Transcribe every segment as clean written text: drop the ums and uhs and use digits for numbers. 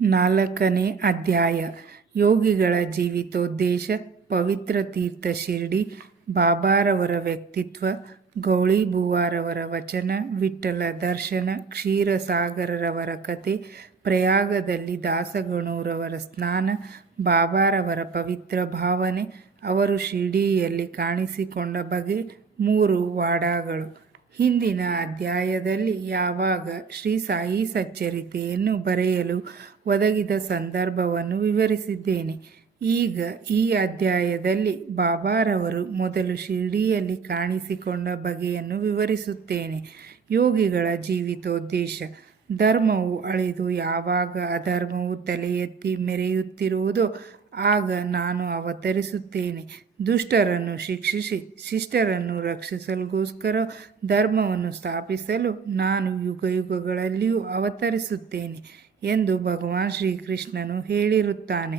4ನೇ ಅಧ್ಯಾಯ ಯೋಗಿಗಳ ಜೀವಿತೋದ್ದೇಶ. ಪವಿತ್ರ ತೀರ್ಥ ಶಿರ್ಡಿ ಬಾಬಾರವರ ವ್ಯಕ್ತಿತ್ವ, ಗೌಳಿಬುವಾರವರ ವಚನ, ವಿಠ್ಠಲ ದರ್ಶನ, ಕ್ಷೀರಸಾಗರರವರ ಕತೆ, ಪ್ರಯಾಗದಲ್ಲಿ ದಾಸಗಣೂರವರ ಸ್ನಾನ, ಬಾಬಾರವರ ಪವಿತ್ರ ಭಾವನೆ, ಅವರು ಶಿರ್ಡಿಯಲ್ಲಿ ಕಾಣಿಸಿಕೊಂಡ ಬಗೆ, 3 ವಾಡಾಗಳು. ಹಿಂದಿನ ಅಧ್ಯಾಯದಲ್ಲಿ ಯಾವಾಗ ಶ್ರೀ ಸಾಯಿ ಸಚ್ಚರಿತೆಯನ್ನು ಬರೆಯಲು ಒದಗಿದ ಸಂದರ್ಭವನ್ನು ವಿವರಿಸಿದ್ದೇನೆ. ಈಗ ಈ ಅಧ್ಯಾಯದಲ್ಲಿ ಬಾಬಾರವರು ಮೊದಲು ಶಿರ್ಡಿಯಲ್ಲಿ ಕಾಣಿಸಿಕೊಂಡ ಬಗೆಯನ್ನು ವಿವರಿಸುತ್ತೇನೆ. ಯೋಗಿಗಳ ಜೀವಿತೋದ್ದೇಶ. ಧರ್ಮವು ಅಳಿದು ಯಾವಾಗ ಅಧರ್ಮವು ತಲೆ ಎತ್ತಿ ಮೆರೆಯುತ್ತಿರುವುದೋ ಆಗ ನಾನು ಅವತರಿಸುತ್ತೇನೆ. ದುಷ್ಟರನ್ನು ಶಿಕ್ಷಿಸಿ ಶಿಷ್ಟರನ್ನು ರಕ್ಷಿಸಲುಗೋಸ್ಕರ ಧರ್ಮವನ್ನು ಸ್ಥಾಪಿಸಲು ನಾನು ಯುಗಯುಗಗಳಲ್ಲಿಯೂ ಅವತರಿಸುತ್ತೇನೆ ಎಂದು ಭಗವಾನ್ ಶ್ರೀಕೃಷ್ಣನು ಹೇಳಿರುತ್ತಾನೆ.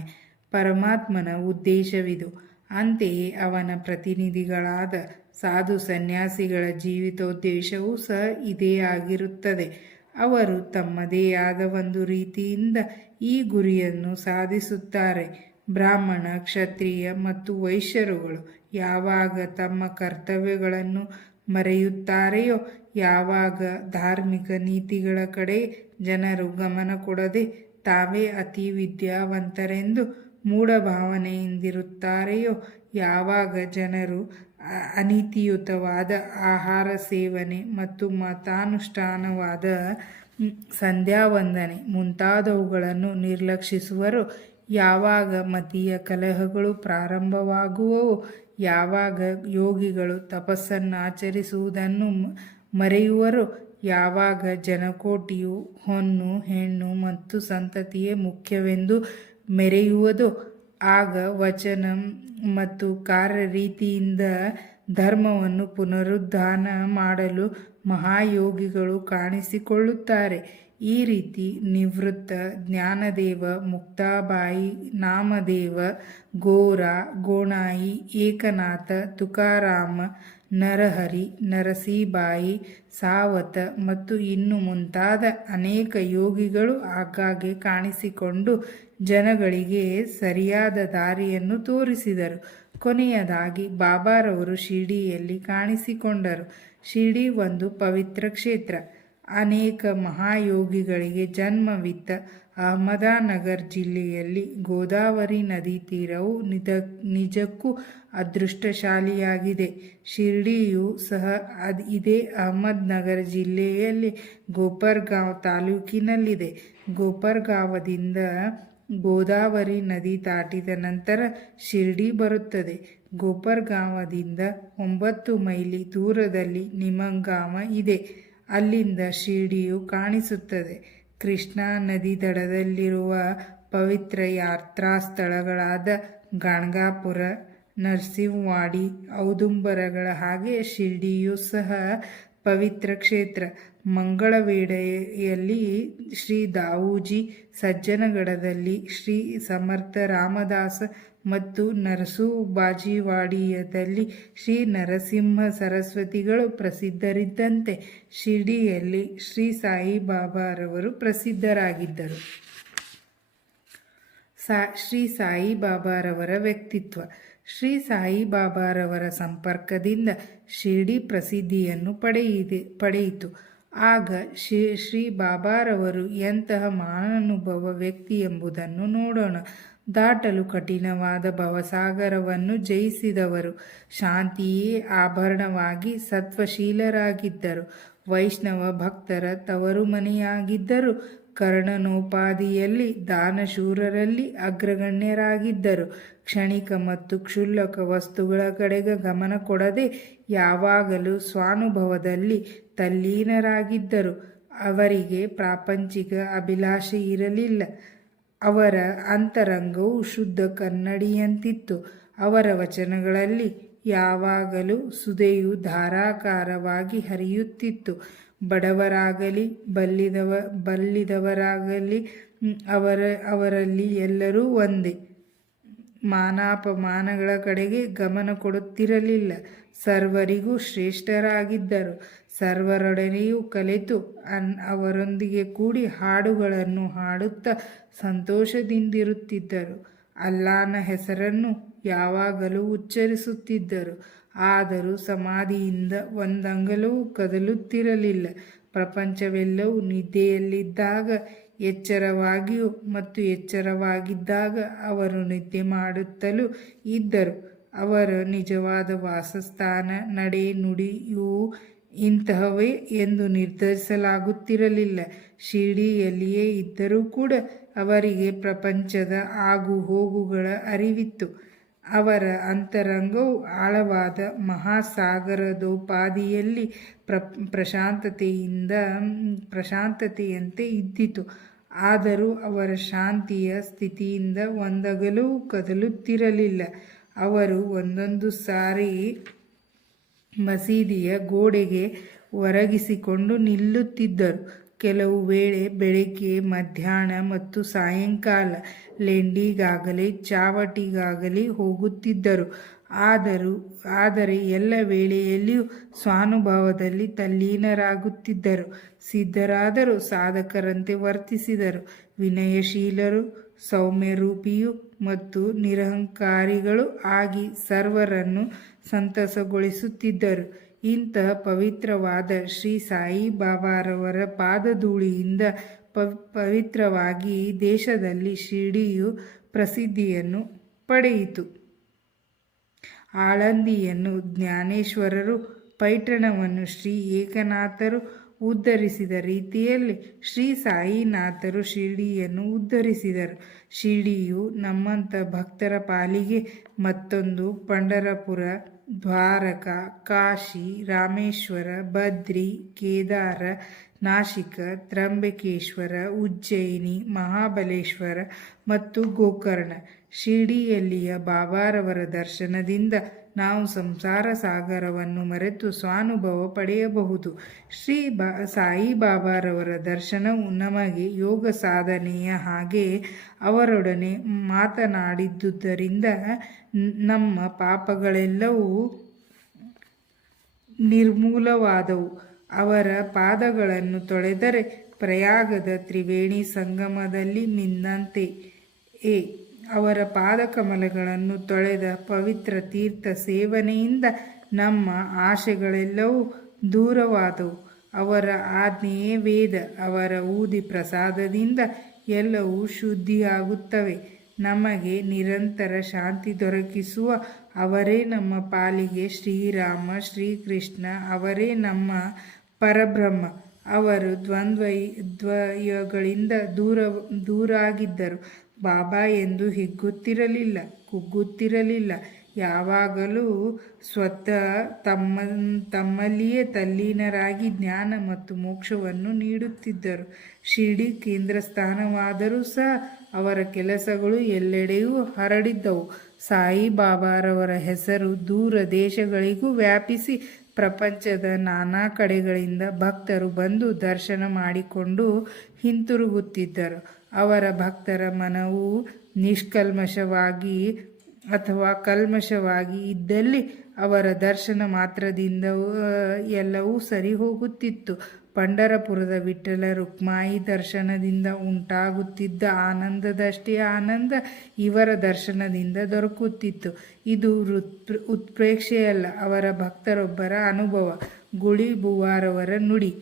ಪರಮಾತ್ಮನ ಉದ್ದೇಶವಿದು. ಅಂತೆಯೇ ಅವನ ಪ್ರತಿನಿಧಿಗಳಾದ ಸಾಧು ಸನ್ಯಾಸಿಗಳ ಜೀವಿತೋದ್ದೇಶವೂ ಸಹ ಇದೇ ಆಗಿರುತ್ತದೆ. ಅವರು ತಮ್ಮದೇ ಆದ ಒಂದು ರೀತಿಯಿಂದ ಈ ಗುರಿಯನ್ನು ಸಾಧಿಸುತ್ತಾರೆ. ಬ್ರಾಹ್ಮಣ, ಕ್ಷತ್ರಿಯ ಮತ್ತು ವೈಶ್ಯರುಗಳು ಯಾವಾಗ ತಮ್ಮ ಕರ್ತವ್ಯಗಳನ್ನು ಮರೆಯುತ್ತಾರೆಯೋ, ಯಾವಾಗ ಧಾರ್ಮಿಕ ನೀತಿಗಳ ಕಡೆ ಜನರು ಗಮನ ಕೊಡದೆ ತಾವೇ ಅತಿ ವಿದ್ಯಾವಂತರೆಂದು ಮೂಢಭಾವನೆಯಿಂದಿರುತ್ತಾರೆಯೋ, ಯಾವಾಗ ಜನರು ಅನೀತಿಯುತವಾದ ಆಹಾರ ಸೇವನೆ ಮತ್ತು ಮತಾನುಷ್ಠಾನವಾದ ಸಂಧ್ಯಾವಂದನೆ ಮುಂತಾದವುಗಳನ್ನು ನಿರ್ಲಕ್ಷಿಸುವರೋ, ಯಾವಾಗ ಮತೀಯ ಕಲಹಗಳು ಪ್ರಾರಂಭವಾಗುವವೋ, ಯಾವಾಗ ಯೋಗಿಗಳು ತಪಸ್ಸನ್ನಾಚರಿಸುವುದನ್ನು ಮರೆಯುವರೋ, ಯಾವಾಗ ಜನಕೋಟಿಯು ಹೊನ್ನು, ಹೆಣ್ಣು ಮತ್ತು ಸಂತತಿಯೇ ಮುಖ್ಯವೆಂದು ಮೆರೆಯುವುದೋ, ಆಗ ವಚನ ಮತ್ತು ಕಾರ್ಯರೀತಿಯಿಂದ ಧರ್ಮವನ್ನು ಪುನರುದ್ಧಾನ ಮಾಡಲು ಮಹಾಯೋಗಿಗಳು ಕಾಣಿಸಿಕೊಳ್ಳುತ್ತಾರೆ. ಈ ರೀತಿ ನಿವೃತ್ತ, ಜ್ಞಾನದೇವ, ಮುಕ್ತಾಬಾಯಿ, ನಾಮದೇವ, ಗೋರಾ, ಗೋಣಾಯಿ, ಏಕನಾಥ, ತುಕಾರಾಮ, ನರಹರಿ, ನರಸೀಬಾಯಿ, ಸಾವತ ಮತ್ತು ಇನ್ನು ಮುಂತಾದ ಅನೇಕ ಯೋಗಿಗಳು ಆಗಾಗ್ಗೆ ಕಾಣಿಸಿಕೊಂಡು ಜನಗಳಿಗೆ ಸರಿಯಾದ ದಾರಿಯನ್ನು ತೋರಿಸಿದರು. ಕೊನೆಯದಾಗಿ ಬಾಬಾರವರು ಶಿರ್ಡಿಯಲ್ಲಿ ಕಾಣಿಸಿಕೊಂಡರು. ಶಿರ್ಡಿ ಒಂದು ಪವಿತ್ರ ಕ್ಷೇತ್ರ. ಅನೇಕ ಮಹಾಯೋಗಿಗಳಿಗೆ ಜನ್ಮವಿತ್ತ ಅಹಮದನಗರ್ ಜಿಲ್ಲೆಯಲ್ಲಿ ಗೋದಾವರಿ ನದಿ ತೀರವು ನಿಜಕ್ಕೂ ಅದೃಷ್ಟಶಾಲಿಯಾಗಿದೆ. ಶಿರ್ಡಿಯೂ ಸಹ ಇದೇ ಅಹಮದ್ನಗರ್ ಜಿಲ್ಲೆಯಲ್ಲಿ ಗೋಪರ್ಗಾಂವ್ ತಾಲೂಕಿನಲ್ಲಿದೆ. ಗೋಪರ್ಗಾಂವದಿಂದ ಗೋದಾವರಿ ನದಿ ದಾಟಿದ ನಂತರ ಶಿರ್ಡಿ ಬರುತ್ತದೆ. ಗೋಪರ್ಗಾಂವದಿಂದ 9 ಮೈಲಿ ದೂರದಲ್ಲಿ ನಿಮಂಗಾಂವ ಇದೆ. ಅಲ್ಲಿಂದ ಶಿರ್ಡಿಯು ಕಾಣಿಸುತ್ತದೆ. ಕೃಷ್ಣಾ ನದಿ ದಡದಲ್ಲಿರುವ ಪವಿತ್ರ ಯಾತ್ರಾ ಸ್ಥಳಗಳಾದ ಗಾಣಗಾಪುರ, ನರಸಿಂಹವಾಡಿ, ಔದುಂಬರಗಳ ಹಾಗೆ ಶಿರ್ಡಿಯೂ ಸಹ ಪವಿತ್ರ ಕ್ಷೇತ್ರ. ಮಂಗಳವೇಳೆಯಲ್ಲಿ ಶ್ರೀ ದಾವೂಜಿ, ಸಜ್ಜನಗಡದಲ್ಲಿ ಶ್ರೀ ಸಮರ್ಥ ರಾಮದಾಸ ಮತ್ತು ನರಸೂಬಾಜಿವಾಡಿಯದಲ್ಲಿ ಶ್ರೀ ನರಸಿಂಹ ಸರಸ್ವತಿಗಳು ಪ್ರಸಿದ್ಧರಿದ್ದಂತೆ ಶಿರ್ಡಿಯಲ್ಲಿ ಶ್ರೀ ಸಾಯಿಬಾಬಾರವರು ಪ್ರಸಿದ್ಧರಾಗಿದ್ದರು. ಶ್ರೀ ಸಾಯಿಬಾಬಾರವರ ವ್ಯಕ್ತಿತ್ವ. ಶ್ರೀ ಸಾಯಿಬಾಬಾರವರ ಸಂಪರ್ಕದಿಂದ ಶಿರ್ಡಿ ಪ್ರಸಿದ್ಧಿಯನ್ನು ಪಡೆಯಿತು. ಆಗ ಶ್ರೀ ಬಾಬಾರವರು ಎಂತಹ ಮಹಾನುಭವ ವ್ಯಕ್ತಿ ಎಂಬುದನ್ನು ನೋಡೋಣ. ದಾಟಲು ಕಠಿಣವಾದ ಭವಸಾಗರವನ್ನು ಜಯಿಸಿದವರು. ಶಾಂತಿಯೇ ಆಭರಣವಾಗಿ ಸತ್ವಶೀಲರಾಗಿದ್ದರು. ವೈಷ್ಣವ ಭಕ್ತರ ತವರು ಮನೆಯಾಗಿದ್ದರು. ಕರ್ಣನೋಪಾದಿಯಲ್ಲಿ ದಾನಶೂರರಲ್ಲಿ ಅಗ್ರಗಣ್ಯರಾಗಿದ್ದರು. ಕ್ಷಣಿಕ ಮತ್ತು ಕ್ಷುಲ್ಲಕ ವಸ್ತುಗಳ ಕಡೆಗೆ ಗಮನ ಕೊಡದೆ ಯಾವಾಗಲೂ ಸ್ವಾನುಭವದಲ್ಲಿ ತಲ್ಲೀನರಾಗಿದ್ದರು. ಅವರಿಗೆ ಪ್ರಾಪಂಚಿಕ ಅಭಿಲಾಷೆ ಇರಲಿಲ್ಲ. ಅವರ ಅಂತರಂಗವು ಶುದ್ಧ ಕನ್ನಡಿಯಂತಿತ್ತು. ಅವರ ವಚನಗಳಲ್ಲಿ ಯಾವಾಗಲೂ ಸುಧೆಯು ಧಾರಾಕಾರವಾಗಿ ಹರಿಯುತ್ತಿತ್ತು. ಬಡವರಾಗಲಿ ಬಲ್ಲಿದವರಾಗಲಿ ಅವರಲ್ಲಿ ಎಲ್ಲರೂ ಒಂದೇ. ಮಾನಾಪಮಾನಗಳ ಕಡೆಗೆ ಗಮನ ಕೊಡುತ್ತಿರಲಿಲ್ಲ. ಸರ್ವರಿಗೂ ಶ್ರೇಷ್ಠರಾಗಿದ್ದರು. ಸರ್ವರೊಡನೆಯೂ ಕಲೆತು ಅವರೊಂದಿಗೆ ಕೂಡಿ ಹಾಡುಗಳನ್ನು ಹಾಡುತ್ತಾ ಸಂತೋಷದಿಂದಿರುತ್ತಿದ್ದರು. ಅಲ್ಲಾಹನ ಹೆಸರನ್ನು ಯಾವಾಗಲೂ ಉಚ್ಚರಿಸುತ್ತಿದ್ದರು. ಆದರೂ ಸಮಾಧಿಯಿಂದ ಒಂದಂಗಲವೂ ಕದಲುತ್ತಿರಲಿಲ್ಲ. ಪ್ರಪಂಚವೆಲ್ಲವೂ ನಿದ್ದೆಯಲ್ಲಿದ್ದಾಗ ಎಚ್ಚರವಾಗಿಯೂ ಮತ್ತು ಎಚ್ಚರವಾಗಿದ್ದಾಗ ಅವರು ನಿದ್ದೆ ಮಾಡುತ್ತಲೂ ಇದ್ದರು. ಅವರ ನಿಜವಾದ ವಾಸಸ್ಥಾನ, ನಡೆ, ನುಡಿಯೂ ಇಂತಹವೇ ಎಂದು ನಿರ್ಧರಿಸಲಾಗುತ್ತಿರಲಿಲ್ಲ. ಶಿರ್ಡಿಯಲ್ಲಿಯೇ ಇದ್ದರೂ ಕೂಡ ಅವರಿಗೆ ಪ್ರಪಂಚದ ಆಗು ಹೋಗುಗಳ ಅರಿವಿತ್ತು. ಅವರ ಅಂತರಂಗವು ಆಳವಾದ ಮಹಾಸಾಗರದೋಪಾದಿಯಲ್ಲಿ ಪ್ರಶಾಂತತೆಯಂತೆ ಇದ್ದಿತು. ಆದರೂ ಅವರ ಶಾಂತಿಯ ಸ್ಥಿತಿಯಿಂದ ಒಂದಗಲೂ ಕದಲುತ್ತಿರಲಿಲ್ಲ. ಅವರು ಒಂದೊಂದು ಸಾರಿ ಮಸೀದಿಯ ಗೋಡೆಗೆ ಒರಗಿಸಿಕೊಂಡು ನಿಲ್ಲುತ್ತಿದ್ದರು. ಕೆಲವು ವೇಳೆ ಬೆಳಗ್ಗೆ, ಮಧ್ಯಾಹ್ನ ಮತ್ತು ಸಾಯಂಕಾಲ ಲೆಂಡಿಗಾಗಲಿ ಚಾವಟಿಗಾಗಲಿ ಹೋಗುತ್ತಿದ್ದರು. ಆದರೆ ಎಲ್ಲ ವೇಳೆಯಲ್ಲಿಯೂ ಸ್ವಾನುಭವದಲ್ಲಿ ತಲ್ಲೀನರಾಗುತ್ತಿದ್ದರು. ಸಿದ್ಧರಾದರೂ ಸಾಧಕರಂತೆ ವರ್ತಿಸಿದರು. ವಿನಯಶೀಲರು, ಸೌಮ್ಯರೂಪಿಯೂ ಮತ್ತು ನಿರಹಂಕಾರಿಗಳು ಆಗಿ ಸರ್ವರನ್ನು ಸಂತಸಗೊಳಿಸುತ್ತಿದ್ದರು. ಇಂತಹ ಪವಿತ್ರವಾದ ಶ್ರೀ ಸಾಯಿಬಾಬಾರವರ ಪಾದಧೂಳಿಯಿಂದ ಪವಿತ್ರವಾಗಿ ದೇಶದಲ್ಲಿ ಶಿರ್ಡಿಯು ಪ್ರಸಿದ್ಧಿಯನ್ನು ಪಡೆಯಿತು. ಆಳಂದಿಯನ್ನು ಜ್ಞಾನೇಶ್ವರರು, ಪೈಠಣವನ್ನು ಶ್ರೀ ಏಕನಾಥರು ಉದ್ಧರಿಸಿದ ರೀತಿಯಲ್ಲಿ ಶ್ರೀ ಸಾಯಿನಾಥರು ಶಿರ್ಡಿಯನ್ನು ಉದ್ಧರಿಸಿದರು. ಶಿರ್ಡಿಯು ನಮ್ಮಂಥ ಭಕ್ತರ ಪಾಲಿಗೆ ಮತ್ತೊಂದು ಪಂಢರಪುರ, ದ್ವಾರಕ, ಕಾಶಿ, ರಾಮೇಶ್ವರ, ಬದ್ರಿ, ಕೇದಾರ, ನಾಶಿಕ, ತ್ರಂಬಕೇಶ್ವರ, ಉಜ್ಜಯಿನಿ, ಮಹಾಬಲೇಶ್ವರ ಮತ್ತು ಗೋಕರ್ಣ. ಶಿರ್ಡಿಯಲ್ಲಿಯ ಬಾಬಾರವರ ದರ್ಶನದಿಂದ ನಾವು ಸಂಸಾರ ಸಾಗರವನ್ನು ಮರೆತು ಸ್ವಾನುಭವ ಪಡೆಯಬಹುದು. ಸಾಯಿಬಾಬಾರವರ ದರ್ಶನವು ನಮಗೆ ಯೋಗ ಸಾಧನೆಯ ಹಾಗೆ ಅವರೊಡನೆ ಮಾತನಾಡಿದ್ದುದರಿಂದ ನಮ್ಮ ಪಾಪಗಳೆಲ್ಲವೂ ನಿರ್ಮೂಲವಾದವು. ಅವರ ಪಾದಗಳನ್ನು ತೊಳೆದರೆ ಪ್ರಯಾಗದ ತ್ರಿವೇಣಿ ಸಂಗಮದಲ್ಲಿ ಮಿಂದಂತೆಯೇ. ಅವರ ಪಾದಕಮಲಗಳನ್ನು ತೊಳೆದ ಪವಿತ್ರ ತೀರ್ಥ ಸೇವನೆಯಿಂದ ನಮ್ಮ ಆಶೆಗಳೆಲ್ಲವೂ ದೂರವಾದವು. ಅವರ ಆಜ್ಞೆಯೇ ವೇದ. ಅವರ ಊದಿ ಪ್ರಸಾದದಿಂದ ಎಲ್ಲವೂ ಶುದ್ಧಿಯಾಗುತ್ತವೆ. ನಮಗೆ ನಿರಂತರ ಶಾಂತಿ ದೊರಕಿಸುವ ಅವರೇ ನಮ್ಮ ಪಾಲಿಗೆ ಶ್ರೀರಾಮ, ಶ್ರೀಕೃಷ್ಣ. ಅವರೇ ನಮ್ಮ ಪರಬ್ರಹ್ಮ. ಅವರು ದ್ವಂದ್ವಗಳಿಂದ ದೂರಾಗಿದ್ದರು. ಬಾಬಾ ಎಂದು ಹಿಗ್ಗುತ್ತಿರಲಿಲ್ಲ, ಕುಗ್ಗುತ್ತಿರಲಿಲ್ಲ. ಯಾವಾಗಲೂ ಸ್ವತಃ ತಮ್ಮಲ್ಲಿಯೇ ತಲ್ಲೀನರಾಗಿ ಜ್ಞಾನ ಮತ್ತು ಮೋಕ್ಷವನ್ನು ನೀಡುತ್ತಿದ್ದರು. ಶಿರ್ಡಿ ಕೇಂದ್ರ ಸ್ಥಾನವಾದರೂ ಸಹ ಅವರ ಕೆಲಸಗಳು ಎಲ್ಲೆಡೆಯೂ ಹರಡಿದ್ದವು. ಸಾಯಿಬಾಬಾರವರ ಹೆಸರು ದೂರ ದೇಶಗಳಿಗೂ ವ್ಯಾಪಿಸಿ ಪ್ರಪಂಚದ ನಾನಾ ಕಡೆಗಳಿಂದ ಭಕ್ತರು ಬಂದು ದರ್ಶನ ಮಾಡಿಕೊಂಡು ಹಿಂತಿರುಗುತ್ತಿದ್ದರು. ಅವರ ಭಕ್ತರ ಮನವು ನಿಷ್ಕಲ್ಮಶವಾಗಿ ಅಥವಾ ಕಲ್ಮಶವಾಗಿ ಇದ್ದಲ್ಲಿ ಅವರ ದರ್ಶನ ಮಾತ್ರದಿಂದ ಎಲ್ಲವೂ ಸರಿ ಹೋಗುತ್ತಿತ್ತು. ಪಂಢರಪುರದ ವಿಠ್ಠಲ ರುಕ್ಮಾಯಿ ದರ್ಶನದಿಂದ ಉಂಟಾಗುತ್ತಿದ್ದ ಆನಂದದಷ್ಟೇ ಆನಂದ ಇವರ ದರ್ಶನದಿಂದ ದೊರಕುತ್ತಿತ್ತು. ಇದು ಉತ್ಪ್ರೇಕ್ಷೆಯಲ್ಲ, ಅವರ ಭಕ್ತರೊಬ್ಬರ ಅನುಭವ. ಗುಳಿಬುವಾರವರ ನುಡಿ.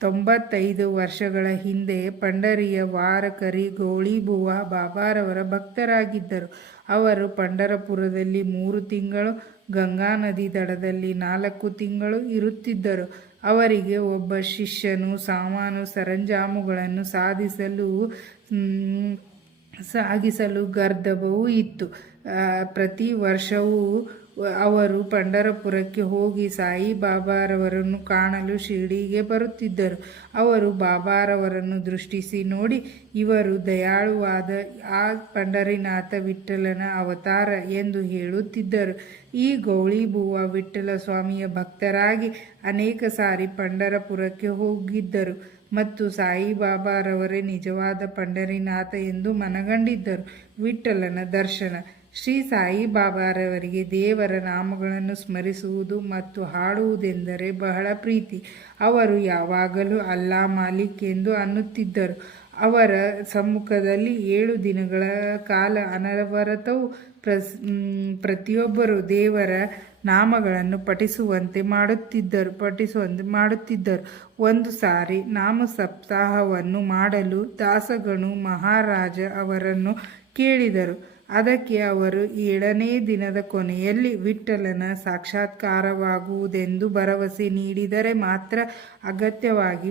95 ವರ್ಷಗಳ ಹಿಂದೆ ಪಂಢರಿಯ ವಾರಕರಿ ಗೌಳಿಬುವಾ ಬಾಬಾರವರ ಭಕ್ತರಾಗಿದ್ದರು. ಅವರು ಪಂಢರಪುರದಲ್ಲಿ 3 ತಿಂಗಳು, ಗಂಗಾ ನದಿ ದಡದಲ್ಲಿ 4 ತಿಂಗಳು ಇರುತ್ತಿದ್ದರು. ಅವರಿಗೆ ಒಬ್ಬ ಶಿಷ್ಯನು ಸಾಮಾನು ಸರಂಜಾಮುಗಳನ್ನು ಸಾಗಿಸಲು ಗರ್ದಭವೂ ಇತ್ತು. ಪ್ರತಿ ವರ್ಷವೂ ಅವರು ಪಂಢರಪುರಕ್ಕೆ ಹೋಗಿ ಸಾಯಿಬಾಬಾರವರನ್ನು ಕಾಣಲು ಶಿರ್ಡಿಗೆ ಬರುತ್ತಿದ್ದರು. ಅವರು ಬಾಬಾರವರನ್ನು ದೃಷ್ಟಿಸಿ ನೋಡಿ, ಇವರು ದಯಾಳುವಾದ ಆ ಪಂಢರಿನಾಥ ವಿಠ್ಠಲನ ಅವತಾರ ಎಂದು ಹೇಳುತ್ತಿದ್ದರು. ಈ ಗೌಳಿಬುವಾ ವಿಠ್ಠಲ ಸ್ವಾಮಿಯ ಭಕ್ತರಾಗಿ ಅನೇಕ ಸಾರಿ ಪಂಢರಪುರಕ್ಕೆ ಹೋಗಿದ್ದರು ಮತ್ತು ಸಾಯಿಬಾಬಾರವರೇ ನಿಜವಾದ ಪಂಢರಿನಾಥ ಎಂದು ಮನಗಂಡಿದ್ದರು. ವಿಠ್ಠಲನ ದರ್ಶನ. ಶ್ರೀ ಸಾಯಿಬಾಬಾರವರಿಗೆ ದೇವರ ನಾಮಗಳನ್ನು ಸ್ಮರಿಸುವುದು ಮತ್ತು ಹಾಡುವುದೆಂದರೆ ಬಹಳ ಪ್ರೀತಿ. ಅವರು ಯಾವಾಗಲೂ ಅಲ್ಲಾ ಮಾಲಿಕ್ ಎಂದು ಅನ್ನುತ್ತಿದ್ದರು. ಅವರ ಸಮ್ಮುಖದಲ್ಲಿ 7 ದಿನಗಳ ಕಾಲ ಅನವರತವೂ ಪ್ರತಿಯೊಬ್ಬರೂ ದೇವರ ನಾಮಗಳನ್ನು ಪಠಿಸುವಂತೆ ಮಾಡುತ್ತಿದ್ದರು. ಒಂದು ಸಾರಿ ನಾಮ ಸಪ್ತಾಹವನ್ನು ಮಾಡಲು ದಾಸಗಣು ಮಹಾರಾಜ ಅವರನ್ನು ಕೇಳಿದರು. ಅದಕ್ಕೆ ಅವರು 7ನೇ ದಿನದ ಕೊನೆಯಲ್ಲಿ ವಿಠ್ಠಲನ ಸಾಕ್ಷಾತ್ಕಾರವಾಗುವುದೆಂದು ಭರವಸೆ ನೀಡಿದರೆ ಮಾತ್ರ ಅಗತ್ಯವಾಗಿ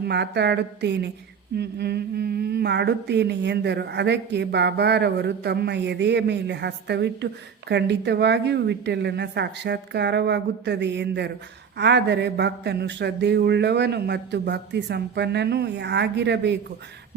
ಮಾಡುತ್ತೇನೆ ಎಂದರು. ಅದಕ್ಕೆ ಬಾಬಾರವರು ತಮ್ಮ ಎದೆಯ ಮೇಲೆ ಹಸ್ತವಿಟ್ಟು ಖಂಡಿತವಾಗಿಯೂ ವಿಠ್ಠಲನ ಸಾಕ್ಷಾತ್ಕಾರವಾಗುತ್ತದೆ ಎಂದರು. ಆದರೆ ಭಕ್ತನು ಶ್ರದ್ಧೆಯುಳ್ಳವನು ಮತ್ತು ಭಕ್ತಿ ಸಂಪನ್ನನೂ ಆಗಿರಬೇಕು.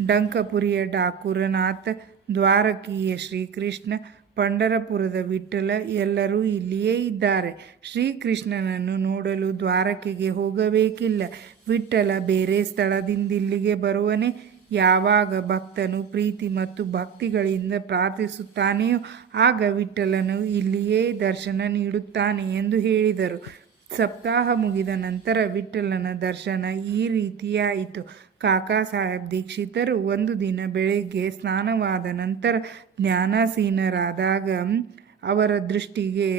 ಡಂಕಪುರಿಯ ಠಾಕೂರನಾಥ, ದ್ವಾರಕೀಯ ಶ್ರೀಕೃಷ್ಣ, ಪಂಢರಪುರದ ವಿಠ್ಠಲ ಎಲ್ಲರೂ ಇಲ್ಲಿಯೇ ಇದ್ದಾರೆ. ಶ್ರೀಕೃಷ್ಣನನ್ನು ನೋಡಲು ದ್ವಾರಕೆಗೆ ಹೋಗಬೇಕಿಲ್ಲ. ವಿಠ್ಠಲ ಬೇರೆ ಸ್ಥಳದಿಂದಿಲ್ಲಿಗೆ ಬರುವನೇ. ಯಾವಾಗ ಭಕ್ತನು ಪ್ರೀತಿ ಮತ್ತು ಭಕ್ತಿಗಳಿಂದ ಪ್ರಾರ್ಥಿಸುತ್ತಾನೆಯೋ ಆಗ ವಿಠ್ಠಲನು ಇಲ್ಲಿಯೇ ದರ್ಶನ ನೀಡುತ್ತಾನೆ ಎಂದು ಹೇಳಿದರು. ಸಪ್ತಾಹ ಮುಗಿದ ನಂತರ ವಿಠ್ಠಲನ ದರ್ಶನ ಈ ರೀತಿಯಾಯಿತು. ಕಾಕಾ ಸಾಹೇಬ್ ದೀಕ್ಷಿತರು ಒಂದು ದಿನ ಬೆಳಗ್ಗೆ ಸ್ನಾನವಾದ ನಂತರ ಜ್ಞಾನಾಸೀನರಾದಾಗ ಅವರ ದೃಷ್ಟಿಗೆ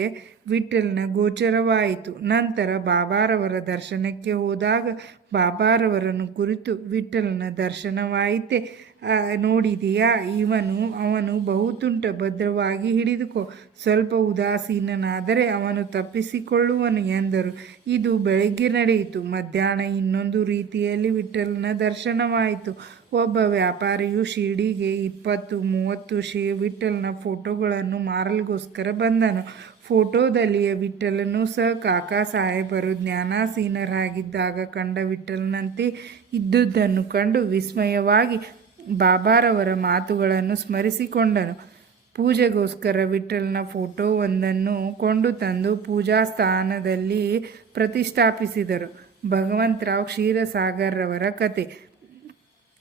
ವಿಠ್ಠಲನ ಗೋಚರವಾಯಿತು. ನಂತರ ಬಾಬಾರವರ ದರ್ಶನಕ್ಕೆ ಹೋದಾಗ ಬಾಬಾರವರನ್ನು ಕುರಿತು, ವಿಠ್ಠಲನ ದರ್ಶನವಾಯಿತೆ, ನೋಡಿದೆಯಾ, ಅವನು ಬಹುತುಂಟ, ಭದ್ರವಾಗಿ ಹಿಡಿದುಕೋ, ಸ್ವಲ್ಪ ಉದಾಸೀನನಾದರೆ ಅವನು ತಪ್ಪಿಸಿಕೊಳ್ಳುವನು ಎಂದರು. ಇದು ಬೆಳಗ್ಗೆ ನಡೆಯಿತು. ಮಧ್ಯಾಹ್ನ ಇನ್ನೊಂದು ರೀತಿಯಲ್ಲಿ ವಿಠ್ಠಲನ ದರ್ಶನವಾಯಿತು. ಒಬ್ಬ ವ್ಯಾಪಾರಿಯು ಶಿರ್ಡಿಗೆ 20-30 ವಿಠ್ಠಲನ ಫೋಟೋಗಳನ್ನು ಮಾರಲಿಗೋಸ್ಕರ ಬಂದನು. ಫೋಟೋದಲ್ಲಿಯ ವಿಠ್ಠಲನೂ ಸಹ ಕಾಕಾ ಸಾಹೇಬರು ಜ್ಞಾನಾಸೀನರಾಗಿದ್ದಾಗ ಕಂಡ ವಿಠ್ಠಲನಂತೆ ಇದ್ದುದನ್ನು ಕಂಡು ವಿಸ್ಮಯವಾಗಿ ಬಾಬಾರವರ ಮಾತುಗಳನ್ನು ಸ್ಮರಿಸಿಕೊಂಡನು. ಪೂಜೆಗೋಸ್ಕರ ವಿಠ್ಠಲನ ಫೋಟೋವೊಂದನ್ನು ಕೊಂಡು ತಂದು ಪೂಜಾ ಸ್ಥಾನದಲ್ಲಿ ಪ್ರತಿಷ್ಠಾಪಿಸಿದರು. ಭಗವಂತರಾವ್ ಕ್ಷೀರಸಾಗರ್ರವರ ಕತೆ.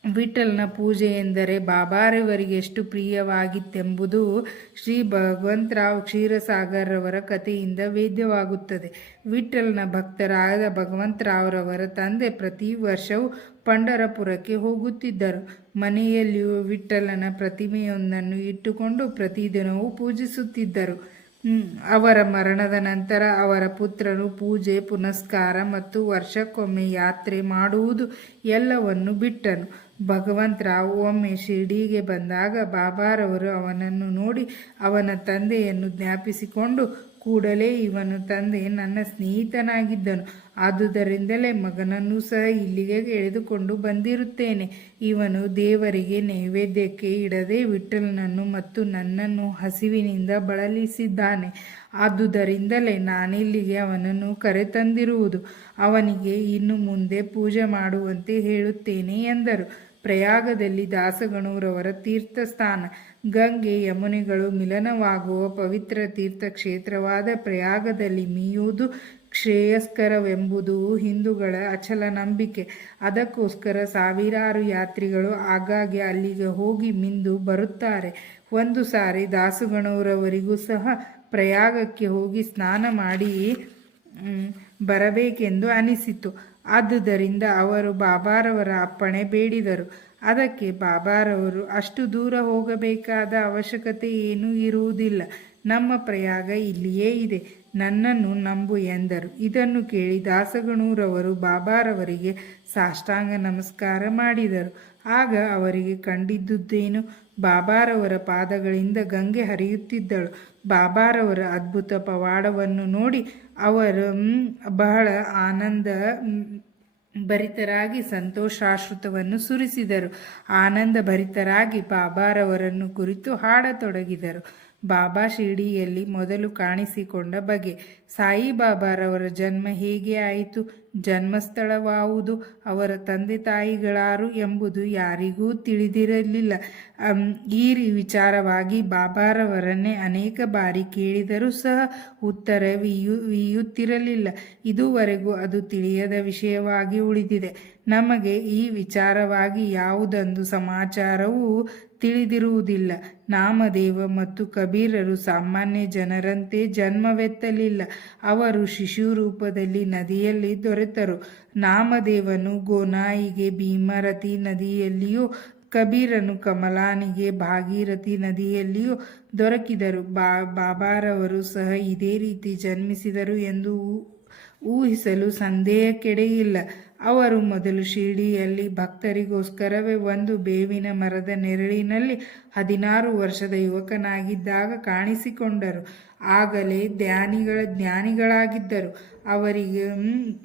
ವಿಠ್ಠಲನ ಪೂಜೆ ಎಂದರೆ ಬಾಬಾರವರಿಗೆ ಎಷ್ಟು ಪ್ರಿಯವಾಗಿತ್ತೆಂಬುದು ಶ್ರೀ ಭಗವಂತರಾವ್ ಕ್ಷೀರಸಾಗರ್ರವರ ಕಥೆಯಿಂದ ವೇದ್ಯವಾಗುತ್ತದೆ. ವಿಠ್ಠಲನ ಭಕ್ತರಾದ ಭಗವಂತರಾವ್ರವರ ತಂದೆ ಪ್ರತಿ ವರ್ಷವೂ ಪಂಢರಪುರಕ್ಕೆ ಹೋಗುತ್ತಿದ್ದರು. ಮನೆಯಲ್ಲಿಯೂ ವಿಠ್ಠಲನ ಪ್ರತಿಮೆಯೊಂದನ್ನು ಇಟ್ಟುಕೊಂಡು ಪ್ರತಿದಿನವೂ ಪೂಜಿಸುತ್ತಿದ್ದರು. ಅವರ ಮರಣದ ನಂತರ ಅವರ ಪುತ್ರರು ಪೂಜೆ ಪುನಸ್ಕಾರ ಮತ್ತು ವರ್ಷಕ್ಕೊಮ್ಮೆ ಯಾತ್ರೆ ಮಾಡುವುದು ಎಲ್ಲವನ್ನು ಬಿಟ್ಟನು. ಭಗವಂತರಾವ್ ಒಮ್ಮೆ ಶಿರ್ಡಿಗೆ ಬಂದಾಗ ಬಾಬಾರವರು ಅವನನ್ನು ನೋಡಿ ಅವನ ತಂದೆಯನ್ನು ಜ್ಞಾಪಿಸಿಕೊಂಡು, ಕೂಡಲೇ ಇವನು ತಂದೆ ನನ್ನ ಸ್ನೇಹಿತನಾಗಿದ್ದನು, ಆದುದರಿಂದಲೇ ಮಗನನ್ನು ಸಹ ಇಲ್ಲಿಗೆ ಎಳೆದುಕೊಂಡು ಬಂದಿರುತ್ತೇನೆ. ಇವನು ದೇವರಿಗೆ ನೈವೇದ್ಯಕ್ಕೆ ಇಡದೆ ವಿಠ್ಠಲನನ್ನು ಮತ್ತು ನನ್ನನ್ನು ಹಸಿವಿನಿಂದ ಬಳಲಿಸಿದ್ದಾನೆ. ಆದುದರಿಂದಲೇ ನಾನಿಲ್ಲಿಗೆ ಅವನನ್ನು ಕರೆತಂದಿರುವುದು. ಅವನಿಗೆ ಇನ್ನು ಮುಂದೆ ಪೂಜೆ ಮಾಡುವಂತೆ ಹೇಳುತ್ತೇನೆ ಎಂದರು. ಪ್ರಯಾಗದಲ್ಲಿ ದಾಸಗಣೂರವರ ತೀರ್ಥಸ್ಥಾನ. ಗಂಗೆ ಯಮುನೆಗಳು ಮಿಲನವಾಗುವ ಪವಿತ್ರ ತೀರ್ಥಕ್ಷೇತ್ರವಾದ ಪ್ರಯಾಗದಲ್ಲಿ ಮೀಯುವುದು ಶ್ರೇಯಸ್ಕರವೆಂಬುದು ಹಿಂದೂಗಳ ಅಚಲ ನಂಬಿಕೆ. ಅದಕ್ಕೋಸ್ಕರ ಸಾವಿರಾರು ಯಾತ್ರಿಗಳು ಆಗಾಗ್ಗೆ ಅಲ್ಲಿಗೆ ಹೋಗಿ ಮಿಂದು ಬರುತ್ತಾರೆ. ಒಂದು ಸಾರಿ ದಾಸಗಣೂರವರಿಗೂ ಸಹ ಪ್ರಯಾಗಕ್ಕೆ ಹೋಗಿ ಸ್ನಾನ ಮಾಡಿ ಬರಬೇಕೆಂದು ಅನಿಸಿತು. ಆದುದರಿಂದ ಅವರು ಬಾಬಾರವರ ಅಪ್ಪಣೆ ಬೇಡಿದರು. ಅದಕ್ಕೆ ಬಾಬಾರವರು, ಅಷ್ಟು ದೂರ ಹೋಗಬೇಕಾದ ಅವಶ್ಯಕತೆ ಏನೂ ಇರುವುದಿಲ್ಲ, ನಮ್ಮ ಪ್ರಯಾಗ ಇಲ್ಲಿಯೇ ಇದೆ, ನನ್ನನ್ನು ನಂಬು ಎಂದರು. ಇದನ್ನು ಕೇಳಿ ದಾಸಗಣೂರವರು ಬಾಬಾರವರಿಗೆ ಸಾಷ್ಟಾಂಗ ನಮಸ್ಕಾರ ಮಾಡಿದರು. ಆಗ ಅವರಿಗೆ ಕಂಡಿದ್ದುದೇನು? ಬಾಬಾರವರ ಪಾದಗಳಿಂದ ಗಂಗೆ ಹರಿಯುತ್ತಿದ್ದಳು. ಬಾಬಾರವರ ಅದ್ಭುತ ಪವಾಡವನ್ನು ನೋಡಿ ಅವರು ಬಹಳ ಆನಂದ ಭರಿತರಾಗಿ ಸಂತೋಷಾಶ್ರುತವನ್ನು ಸುರಿಸಿದರು. ಆನಂದ ಭರಿತರಾಗಿ ಬಾಬಾರವರನ್ನು ಕುರಿತು ಹಾಡತೊಡಗಿದರು. ಬಾಬಾ ಶಿರ್ಡಿಯಲ್ಲಿ ಮೊದಲು ಕಾಣಿಸಿಕೊಂಡ ಬಗೆ. ಸಾಯಿಬಾಬಾರವರ ಜನ್ಮ ಹೇಗೆ ಆಯಿತು, ಜನ್ಮಸ್ಥಳವಾವುದು, ಅವರ ತಂದೆ ತಾಯಿಗಳಾರು ಎಂಬುದು ಯಾರಿಗೂ ತಿಳಿದಿರಲಿಲ್ಲ. ಈ ವಿಚಾರವಾಗಿ ಬಾಬಾರವರನ್ನೇ ಅನೇಕ ಬಾರಿ ಕೇಳಿದರೂ ಸಹ ಉತ್ತರವೀಯುತ್ತಿರಲಿಲ್ಲ. ಇದುವರೆಗೂ ಅದು ತಿಳಿಯದ ವಿಷಯವಾಗಿ ಉಳಿದಿದೆ. ನಮಗೆ ಈ ವಿಚಾರವಾಗಿ ಯಾವುದೊಂದು ಸಮಾಚಾರವೂ ತಿಳಿದಿರುವುದಿಲ್ಲ. ನಾಮದೇವ ಮತ್ತು ಕಬೀರರು ಸಾಮಾನ್ಯ ಜನರಂತೆ ಜನ್ಮವೆತ್ತಲಿಲ್ಲ. ಅವರು ಶಿಶು ರೂಪದಲ್ಲಿ ನದಿಯಲ್ಲಿ ದೊರೆತರು. ನಾಮದೇವನು ಗೋನಾಯಿಗೆ ಭೀಮರತಿ ನದಿಯಲ್ಲಿಯೂ ಕಬೀರನು ಕಮಲಾನಿಗೆ ಭಾಗೀರಥಿ ನದಿಯಲ್ಲಿಯೂ ದೊರಕಿದರು. ಬಾಬಾರವರು ಸಹ ಇದೇ ರೀತಿ ಜನ್ಮಿಸಿದರು ಎಂದು ಊಹಿಸಲು ಸಂದೇಹಕ್ಕೆಡೆಯಿಲ್ಲ. ಅವರು ಮೊದಲು ಶಿರ್ಡಿಯಲ್ಲಿ ಭಕ್ತರಿಗೋಸ್ಕರವೇ ಒಂದು ಬೇವಿನ ಮರದ ನೆರಳಿನಲ್ಲಿ 16 ವರ್ಷದ ಯುವಕನಾಗಿದ್ದಾಗ ಕಾಣಿಸಿಕೊಂಡರು. ಆಗಲೇ ಜ್ಞಾನಿಗಳಾಗಿದ್ದರು. ಅವರಿಗೆ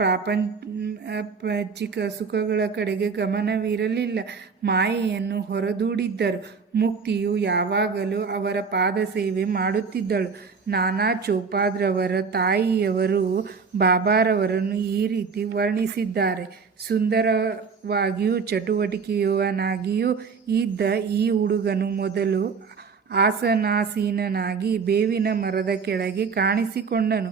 ಪ್ರಾಪಂಚಿಕ ಸುಖಗಳ ಕಡೆಗೆ ಗಮನವಿರಲಿಲ್ಲ. ಮಾಯೆಯನ್ನು ಹೊರದೂಡಿದ್ದರು. ಮುಕ್ತಿಯು ಯಾವಾಗಲೂ ಅವರ ಪಾದ ಸೇವೆ ಮಾಡುತ್ತಿದ್ದಳು. ನಾನಾ ಚೋಪಾದ್ರವರ ತಾಯಿಯವರು ಬಾಬಾರವರನ್ನು ಈ ರೀತಿ ವರ್ಣಿಸಿದ್ದಾರೆ. ಸುಂದರವಾಗಿಯೂ ಚಟುವಟಿಕೆಯವನಾಗಿಯೂ ಇದ್ದ ಈ ಹುಡುಗನು ಮೊದಲು ಆಸನಾಸೀನನಾಗಿ ಬೇವಿನ ಮರದ ಕೆಳಗೆ ಕಾಣಿಸಿಕೊಂಡನು.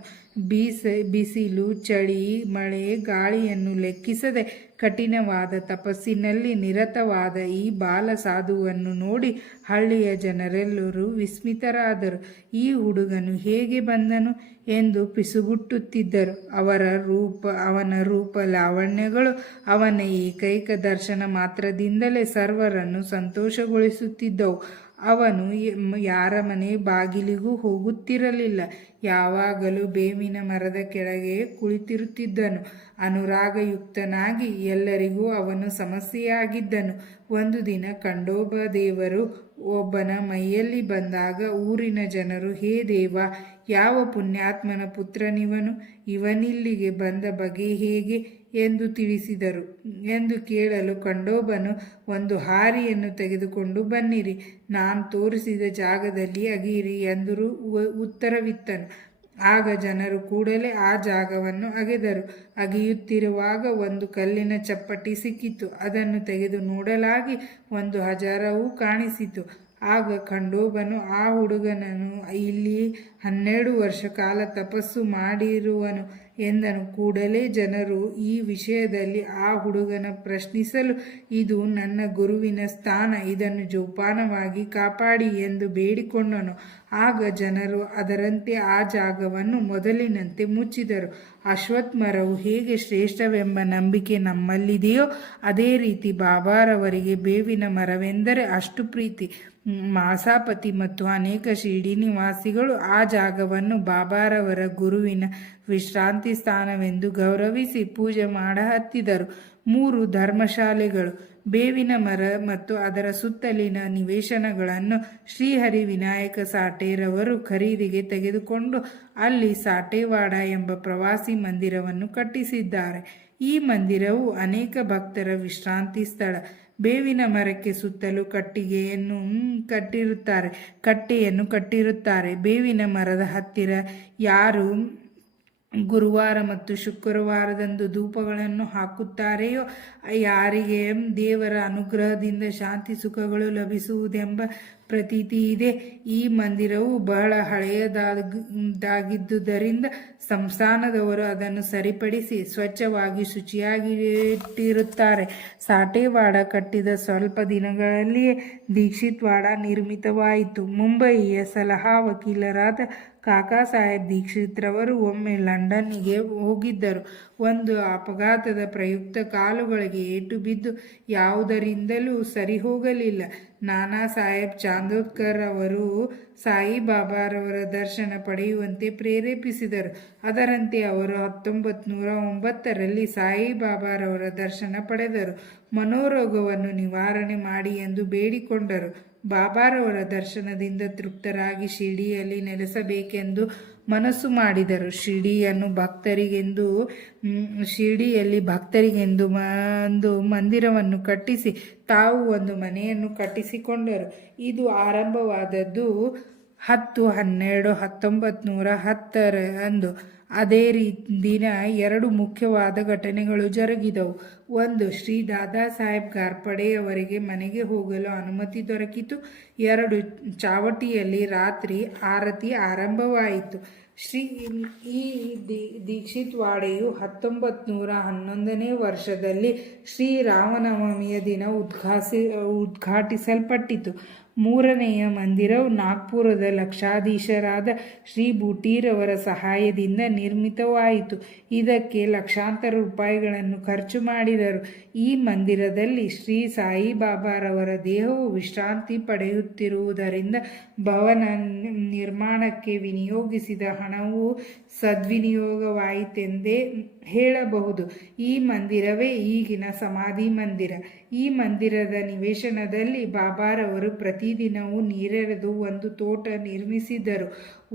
ಬಿಸಿಲು, ಚಳಿ, ಮಳೆ, ಗಾಳಿಯನ್ನು ಲೆಕ್ಕಿಸದೆ ಕಠಿಣವಾದ ತಪಸ್ಸಿನಲ್ಲಿ ನಿರತವಾದ ಈ ಬಾಲ ಸಾಧುವನ್ನು ನೋಡಿ ಹಳ್ಳಿಯ ಜನರೆಲ್ಲರೂ ವಿಸ್ಮಿತರಾದರು. ಈ ಹುಡುಗನು ಹೇಗೆ ಬಂದನು ಎಂದು ಪಿಸುಗುಟ್ಟುತ್ತಿದ್ದರು. ಅವನ ರೂಪ ಲಾವಣ್ಯಗಳು ಅವನ ಏಕೈಕ ದರ್ಶನ ಮಾತ್ರದಿಂದಲೇ ಸರ್ವರನ್ನು ಸಂತೋಷಗೊಳಿಸುತ್ತಿದ್ದವು. ಅವನು ಯಾರ ಮನೆ ಬಾಗಿಲಿಗೂ ಹೋಗುತ್ತಿರಲಿಲ್ಲ. ಯಾವಾಗಲೂ ಬೇವಿನ ಮರದ ಕೆಳಗೆ ಕುಳಿತಿರುತ್ತಿದ್ದನು. ಅನುರಾಗಯುಕ್ತನಾಗಿ ಎಲ್ಲರಿಗೂ ಅವನು ಸಮಸ್ಯೆಯಾಗಿದ್ದನು. ಒಂದು ದಿನ ಖಂಡೋಬ ದೇವರು ಒಬ್ಬನ ಮೈಯಲ್ಲಿ ಬಂದಾಗ ಊರಿನ ಜನರು, ಹೇ ದೇವ, ಯಾವ ಪುಣ್ಯಾತ್ಮನ ಪುತ್ರನಿವನು? ಇವನಿಲ್ಲಿಗೆ ಬಂದ ಬಗೆ ಹೇಗೆ ಎಂದು ತಿಳಿಸಿದರು ಎಂದು ಕೇಳಲು ಖಂಡೋಬನು, ಒಂದು ಹಾರಿಯನ್ನು ತೆಗೆದುಕೊಂಡು ಬನ್ನಿರಿ, ನಾನು ತೋರಿಸಿದ ಜಾಗದಲ್ಲಿ ಅಗಿಯಿರಿ ಎಂದು ಉತ್ತರವಿತ್ತನು. ಆಗ ಜನರು ಕೂಡಲೇ ಆ ಜಾಗವನ್ನು ಅಗೆದರು. ಅಗೆಯುತ್ತಿರುವಾಗ ಒಂದು ಕಲ್ಲಿನ ಚಪ್ಪಟಿ ಸಿಕ್ಕಿತು. ಅದನ್ನು ತೆಗೆದು ನೋಡಲಾಗಿ ಒಂದು ಹಜಾರವೂ ಕಾಣಿಸಿತು. ಆಗ ಖಂಡೋಬನು ಆ ಹುಡುಗನನ್ನು ಇಲ್ಲಿ 12 ವರ್ಷ ಕಾಲ ತಪಸ್ಸು ಮಾಡಿರುವನು ಎಂದನು. ಕೂಡಲೇ ಜನರು ಈ ವಿಷಯದಲ್ಲಿ ಆ ಹುಡುಗನ ಪ್ರಶ್ನಿಸಲು, ಇದು ನನ್ನ ಗುರುವಿನ ಸ್ಥಾನ, ಇದನ್ನು ಜೋಪಾನವಾಗಿ ಕಾಪಾಡಿ ಎಂದು ಬೇಡಿಕೊಂಡನು. ಆಗ ಜನರು ಅದರಂತೆ ಆ ಜಾಗವನ್ನು ಮೊದಲಿನಂತೆ ಮುಚ್ಚಿದರು. ಅಶ್ವತ್ಥ ಮರವು ಹೇಗೆ ಶ್ರೇಷ್ಠವೆಂಬ ನಂಬಿಕೆ ನಮ್ಮಲ್ಲಿದೆಯೋ ಅದೇ ರೀತಿ ಬಾಬಾರವರಿಗೆ ಬೇವಿನ ಮರವೆಂದರೆ ಅಷ್ಟು ಪ್ರೀತಿ. ಮಾಸಾಪತಿ ಮತ್ತು ಅನೇಕ ಶಿರ್ಡಿ ನಿವಾಸಿಗಳು ಆ ಜಾಗವನ್ನು ಬಾಬಾರವರ ಗುರುವಿನ ವಿಶ್ರಾಂತಿ ಸ್ಥಾನವೆಂದು ಗೌರವಿಸಿ ಪೂಜೆ ಮಾಡಹತ್ತಿದರು. 3 ಧರ್ಮಶಾಲೆಗಳು, ಬೇವಿನ ಮರ ಮತ್ತು ಅದರ ಸುತ್ತಲಿನ ನಿವೇಶನಗಳನ್ನು ಶ್ರೀಹರಿ ವಿನಾಯಕ ಸಾಠೇರವರು ಖರೀದಿಗೆ ತೆಗೆದುಕೊಂಡು ಅಲ್ಲಿ ಸಾಠೇವಾಡ ಎಂಬ ಪ್ರವಾಸಿ ಮಂದಿರವನ್ನು ಕಟ್ಟಿಸಿದ್ದಾರೆ. ಈ ಮಂದಿರವು ಅನೇಕ ಭಕ್ತರ ವಿಶ್ರಾಂತಿ ಸ್ಥಳ. ಬೇವಿನ ಮರಕ್ಕೆ ಸುತ್ತಲೂ ಕಟ್ಟೆಯನ್ನು ಕಟ್ಟಿರುತ್ತಾರೆ. ಬೇವಿನ ಮರದ ಹತ್ತಿರ ಯಾರು ಗುರುವಾರ ಮತ್ತು ಶುಕ್ರವಾರದಂದು ಧೂಪಗಳನ್ನು ಹಾಕುತ್ತಾರೆಯೋ ಯಾರಿಗೆ ದೇವರ ಅನುಗ್ರಹದಿಂದ ಶಾಂತಿ ಸುಖಗಳು ಲಭಿಸುವುದೆಂಬ ಪ್ರತೀತಿ ಇದೆ. ಈ ಮಂದಿರವು ಬಹಳ ಹಳೆಯದಾಗಿದ್ದುದರಿಂದ ಸಂಸ್ಥಾನದವರು ಅದನ್ನು ಸರಿಪಡಿಸಿ ಸ್ವಚ್ಛವಾಗಿ ಶುಚಿಯಾಗಿಟ್ಟಿರುತ್ತಾರೆ. ಸಾಠೇವಾಡ ಕಟ್ಟಿದ ಸ್ವಲ್ಪ ದಿನಗಳಲ್ಲಿಯೇ ದೀಕ್ಷಿತ್ವಾಡ ನಿರ್ಮಿತವಾಯಿತು. ಮುಂಬಯಿಯ ಸಲಹಾ ವಕೀಲರಾದ ಕಾಕಾ ಸಾಹೇಬ್ ದೀಕ್ಷಿತ್ರವರು ಒಮ್ಮೆ ಲಂಡನ್ನಿಗೆ ಹೋಗಿದ್ದರು. ಒಂದು ಅಪಘಾತದ ಪ್ರಯುಕ್ತ ಕಾಲುಗಳಿಗೆ ಏಟು ಬಿದ್ದು ಯಾವುದರಿಂದಲೂ ಸರಿ ಹೋಗಲಿಲ್ಲ. ನಾನಾ ಸಾಹೇಬ್ ಚಾಂದೋದ್ಕರ್ ಅವರು ಸಾಯಿಬಾಬಾರವರ ದರ್ಶನ ಪಡೆಯುವಂತೆ ಪ್ರೇರೇಪಿಸಿದರು. ಅದರಂತೆ ಅವರು 1909ರಲ್ಲಿ ಸಾಯಿಬಾಬಾರವರ ದರ್ಶನ ಪಡೆದರು. ಮನೋರೋಗವನ್ನು ನಿವಾರಣೆ ಮಾಡಿ ಎಂದು ಬೇಡಿಕೊಂಡರು. ಬಾಬಾರವರ ದರ್ಶನದಿಂದ ತೃಪ್ತರಾಗಿ ಶಿರ್ಡಿಯಲ್ಲಿ ನೆಲೆಸಬೇಕೆಂದು ಮನಸ್ಸು ಮಾಡಿದರು. ಶಿರ್ಡಿಯಲ್ಲಿ ಭಕ್ತರಿಗೆಂದು ಒಂದು ಮಂದಿರವನ್ನು ಕಟ್ಟಿಸಿ ತಾವು ಒಂದು ಮನೆಯನ್ನು ಕಟ್ಟಿಸಿಕೊಂಡರು. ಇದು ಆರಂಭವಾದದ್ದು 10-12-1910 ರಂದು. ಅದೇ ದಿನ ಎರಡು ಮುಖ್ಯವಾದ ಘಟನೆಗಳು ಜರುಗಿದವು. ಒಂದು, ಶ್ರೀ ದಾದಾ ಸಾಹೇಬ್ ಘಾರ್ಪಡೆ ಅವರಿಗೆ ಮನೆಗೆ ಹೋಗಲು ಅನುಮತಿ ದೊರಕಿತು. ಎರಡು, ಚಾವಟಿಯಲ್ಲಿ ರಾತ್ರಿ ಆರತಿ ಆರಂಭವಾಯಿತು. ಈ ದೀಕ್ಷಿತ್ ವಾಡೆಯು 1911ನೇ ವರ್ಷದಲ್ಲಿ ಶ್ರೀರಾಮನವಮಿಯ ದಿನ ಉದ್ಘಾಟಿಸಲ್ಪಟ್ಟಿತು. ಮೂರನೆಯ ಮಂದಿರವು ನಾಗ್ಪುರದ ಲಕ್ಷಾಧೀಶರಾದ ಶ್ರೀ ಬೂಟಿರವರ ಸಹಾಯದಿಂದ ನಿರ್ಮಿತವಾಯಿತು. ಇದಕ್ಕೆ ಲಕ್ಷಾಂತರ ರೂಪಾಯಿಗಳನ್ನು ಖರ್ಚು ಮಾಡಿದರು. ಈ ಮಂದಿರದಲ್ಲಿ ಶ್ರೀ ಸಾಯಿಬಾಬಾರವರ ದೇಹವು ವಿಶ್ರಾಂತಿ ಪಡೆಯುತ್ತಿರುವುದರಿಂದ ಭವನ ನಿರ್ಮಾಣಕ್ಕೆ ವಿನಿಯೋಗಿಸಿದ ಹಣವು ಸದ್ವಿನಿಯೋಗವಾಯಿತೆಂದೇ ಹೇಳಬಹುದು. ಈ ಮಂದಿರವೇ ಈಗಿನ ಸಮಾಧಿ ಮಂದಿರ. ಈ ಮಂದಿರದ ನಿವೇಶನದಲ್ಲಿ ಬಾಬಾರವರು ಪ್ರತಿದಿನವೂ ನೀರೆರೆದು ಒಂದು ತೋಟ ನಿರ್ಮಿಸಿದ್ದರು.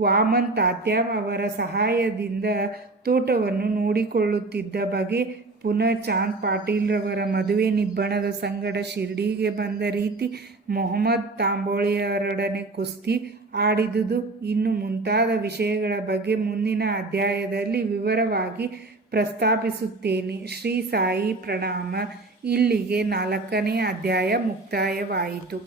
ವಾಮನ್ ತಾತ್ಯಾಮ್ ಅವರ ಸಹಾಯದಿಂದ ತೋಟವನ್ನು ನೋಡಿಕೊಳ್ಳುತ್ತಿದ್ದ ಬಗೆ, ಪುನಃ ಚಾಂದ್ ಪಾಟೀಲ್ರವರ ಮದುವೆ ನಿಬ್ಬಣದ ಸಂಗಡ ಶಿರ್ಡಿಗೆ ಬಂದ ರೀತಿ, ಮೊಹಮ್ಮದ್ ತಾಂಬೋಳಿಯವರೊಡನೆ ಕುಸ್ತಿ ಆಡಿದುದು, ಇನ್ನು ಮುಂತಾದ ವಿಷಯಗಳ ಬಗ್ಗೆ ಮುಂದಿನ ಅಧ್ಯಾಯದಲ್ಲಿ ವಿವರವಾಗಿ ಪ್ರಸ್ತಾಪಿಸುತ್ತೇನೆ. ಶ್ರೀ ಸಾಯಿ ಪ್ರಣಾಮ. ಇಲ್ಲಿಗೆ 4ನೇ ಅಧ್ಯಾಯ ಮುಕ್ತಾಯವಾಯಿತು.